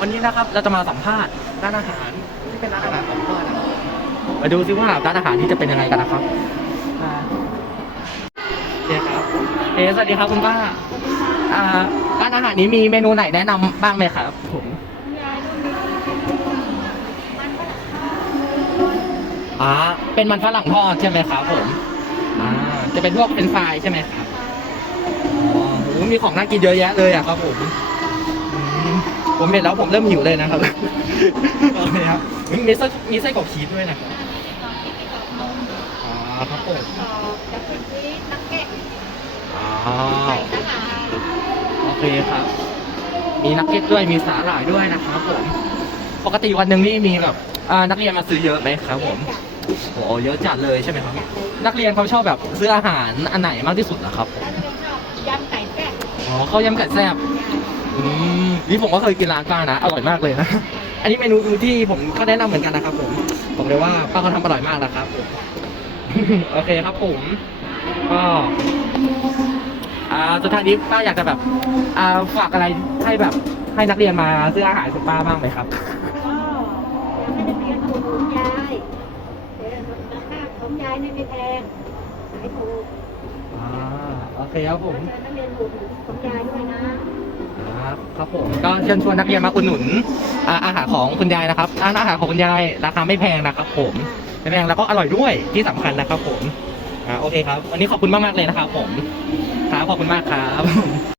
วันนี้นะครับเราจะมาสัมภาษณ์ร้านอาหารที่เป็นร้านอาหารของพ่อนะครับมาดูซิว่าร้านอาหารนี้จะเป็นยังไงกันนะครับอ่าโอเคครับเอะสวัสดีครับคุณป้าอ่าร้านอาหารนี้มีเมนูไหนแนะนำบ้างไหมครับผมอ่าเป็นมันฝรั่งทอดใช่ไหมครับผมอ่าจะเป็นพวกเป็นไฟรายใช่ไหมครับอ๋อโหมีของน่ากินเยอะแยะเลยอะครับผมอืม ผมเห็นแล้วผมเริ่มหิวเลยนะครับ โอเคครับมีไส้มีไส้กรอกชีสด้วยนะครับอ๋อครับผมต่อจะเป็นชีสนักเก็ตอ๋อใส่ทหารโอเคครับ มีนักเก็ตด้วย มีสาหร่ายด้วยนะครับผม ปกติวันหนึ่งนี่มีแบบอ่านักเรียนมาซื้อเยอะไหมครับผมโอ้เยอะจัดเลยใช่ไหมครับ นักเรียนเขาชอบแบบซื้ออาหารอันไหนมากที่สุดเหรอครับผมถ้าเป็นชอบยำไก่แซ่บ อ๋อข้าวยำไก่แซ่บ อืมนี่ผมก็เคยกินร้านป้านะ อร่อยมากเลยนะ อันนี้เมนูที่ผมก็แนะนำเหมือนกันนะครับ ผมบอกเลยว่าป้าเขาทำอร่อยมากนะครับผม โอเคครับผม ก็อ่าสุดท้ายนี้ป้าอยากจะแบบอ่าฝากอะไรให้แบบให้นักเรียนมาซื้ออาหารคุณป้าบ้างไหมครับ ก็อยากให้นักเรียนอุดหนุนยายเดี๋ยวราคาของยายเนี่ยไม่แพงขายถูกอ่า โอเคครับผมเชิญนักเรียนอุดหนุนของยายด้วยนะ ครับผมก็เชิญชวนนักเรียนมาอุดหนุนอาอาหารของคุณยายนะครับร้าอาหารของคุณยายราคาไม่แพงนะครับผมไม่แพงแล้วก็อร่อยด้วยที่สำคัญนะครับผมอ่าโอเคครับวันนี้ขอบคุณมากๆเลยนะครับผมครับขอบคุณมากครับ